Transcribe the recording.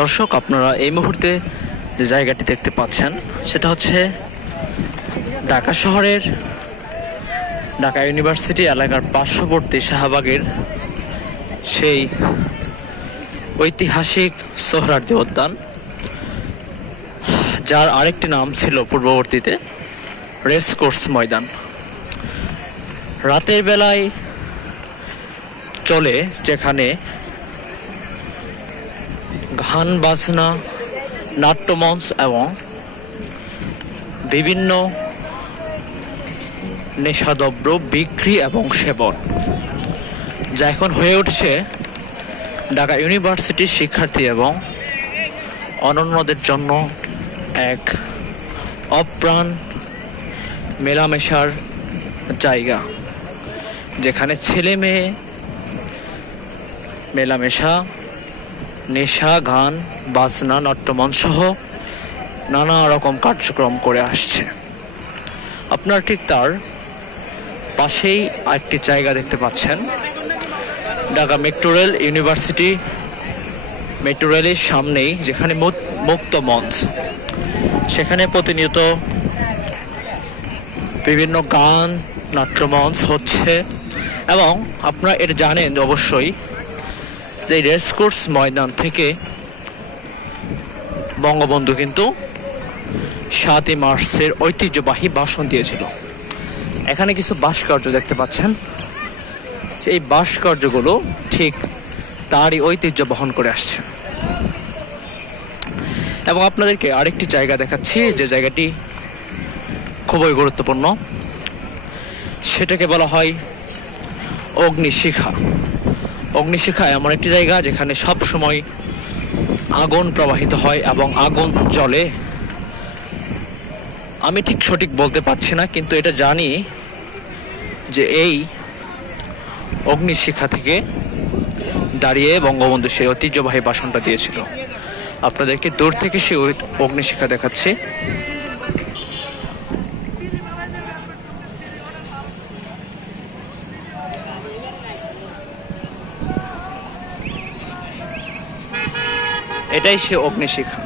দর্শক, আপনারা এই মুহূর্তে যে জায়গাটি দেখতে পাচ্ছেন সেটা হচ্ছে ঢাকা শহরের ঢাকা ইউনিভার্সিটি এলাকার পার্শ্ববর্তী শাহবাগের সেই ঐতিহাসিক সোহরাওয়ার্দী উদ্যান, যার আরেকটি নাম ছিল পূর্ববর্তীতে রেসকোর্স ময়দান। রাতের বেলায় চলে যেখানে গান বাজনা, নাট্যমঞ্চ এবং বিভিন্ন নেশাদ্রব্য বিক্রি এবং সেবন, যা এখন হয়ে উঠছে ঢাকা ইউনিভার্সিটির শিক্ষার্থী এবং অনন্যদের জন্য এক অপ্রাণ মেলামেশার জায়গা, যেখানে ছেলে মেয়ে মেলামেশা, নেশা, গান বাজনা, নাট্যমঞ্চ সহ নানা রকম কার্যক্রম করে আসছে। আপনার ঠিক তার পাশেই একটি জায়গা দেখতে পাচ্ছেন, Dhaka metro rail university metro রেলের সামনেই, যেখানে মুক্ত মঞ্চ, সেখানে প্রতিনিয়ত বিভিন্ন গান নাট্যমঞ্চ হচ্ছে। এবং আপনারা এটা জানেন অবশ্যই যে রেসকোর্স ময়দান থেকে বঙ্গবন্ধু কিন্তু 7ই মার্চের ঐতিহ্যবাহী ভাষণ দিয়েছিল। এখানে কিছু ভাস্কর্য দেখতে পাচ্ছেন, এই ভাস্কর্যগুলো ঠিক তারই ঐতিহ্য বহন করে আসছে। এবং আপনাদেরকে আরেকটি জায়গা দেখাচ্ছি, যে জায়গাটি খুবই গুরুত্বপূর্ণ। সেটাকে বলা হয় অগ্নিশিখা। অগ্নিশিখা এমন একটি জায়গা যেখানে সব সময় আগুন প্রবাহিত হয় এবং আগুন জ্বলে। আমি ঠিক সঠিক বলতে পারছি না, কিন্তু এটা জানি যে এই অগ্নিশিখা থেকে দাঁড়িয়ে বঙ্গবন্ধু সেই ঐতিহ্যবাহী ভাষণটা দিয়েছিল। আপনাদেরকে দূর থেকে সেই অগ্নিশিখা দেখাচ্ছি। এটাই সে অগ্নিশিখা।